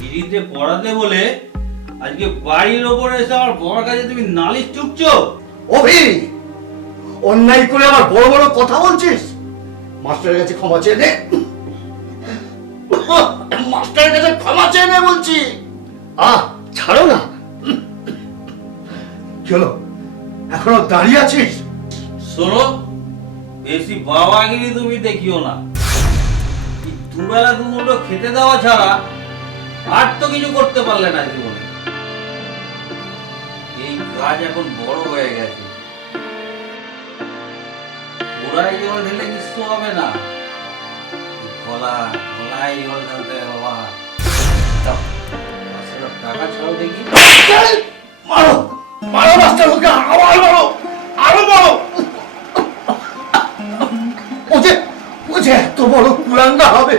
ফ্রিতে পড়াতে বলে আজকে বাড়ির ওপরে এসে আমার বড় কাছে তুমি নালিশ চুকছো। অভি, অন্যায় করে আবার বড় বড় কথা বলছিস। মাস্টারের কাছে ক্ষমা চেয়ে নে। মাস্টারের কাছে ক্ষমা চেয়ে নে বলছি। ছাড়ো না। কি হলো, এখনো দাঁড়িয়ে আছিস? শোনো, বেশি বাবাগিরি তুমি দেখিও না। দুবেলা দুমুঠো খেতে দেওয়া ছাড়া আর তো কিছু করতে পারলে না জীবনে। এই কাজ এখন বড় হয়ে গেছে, ওরাই জল ঢেলে কিছু হবে না। গলায় জল ঢালতে হবে বাবা। টাকা ছাড়াও দেখি। মারো মারো মাস্টার, ওকে আবার মারো, আরো মারো। ও যে এত বড় কুলাঙ্গা হবে